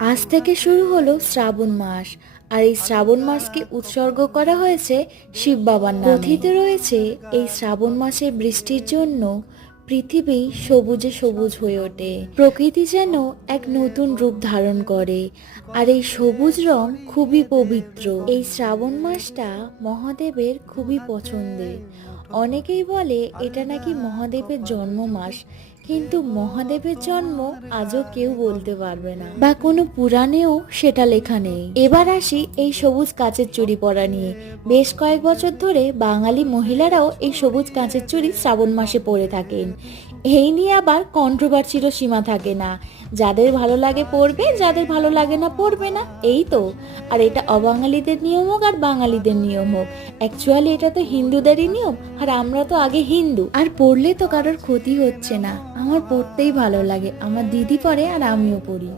আজ থেকে শুরু হলো শ্রাবণ মাস। আর এই শ্রাবণ মাসকে উৎসর্গ করা হয়েছে শিব বাবার নামে। কথিত রয়েছে এই শ্রাবণ মাসে বৃষ্টির জন্য পৃথিবী সবুজে সবুজ হয়ে ওঠে, প্রকৃতি যেন এক নতুন রূপ ধারণ করে। আর এই সবুজ রং খুবই পবিত্র। এই শ্রাবণ মাসটা মহাদেবের খুবই পছন্দের। অনেকেই বলে এটা নাকি মহাদেবের জন্ম মাস, কিন্তু মহাদেবের জন্ম আজও কেউ বলতে পারবে না, বা কোনো পুরাণেও সেটা লেখা নেই। এবার আসি এই সবুজ কাচের চুড়ি পরা নিয়ে। বেশ কয়েক বছর ধরে বাঙালি মহিলারাও এই সবুজ কাঁচের চুড়ি শ্রাবণ মাসে পরে থাকেন। এই নিয়ে আবার কন্ট্রোভার্সিরও সীমা থাকে না। যাদের ভালো লাগে পড়বে, যাদের ভালো লাগে না পড়বে না, এই তো। আর এটা অবাঙালিদের নিয়ম হোক আর বাঙালিদের নিয়ম হোক, অ্যাকচুয়ালি এটা তো হিন্দুদেরই নিয়ম। আর আমরা তো আগে হিন্দু, আর পড়লে তো কারোর ক্ষতি হচ্ছে না। আমার পড়তেই ভালো লাগে, আমার দিদি পড়ে আর আমিও পড়ি।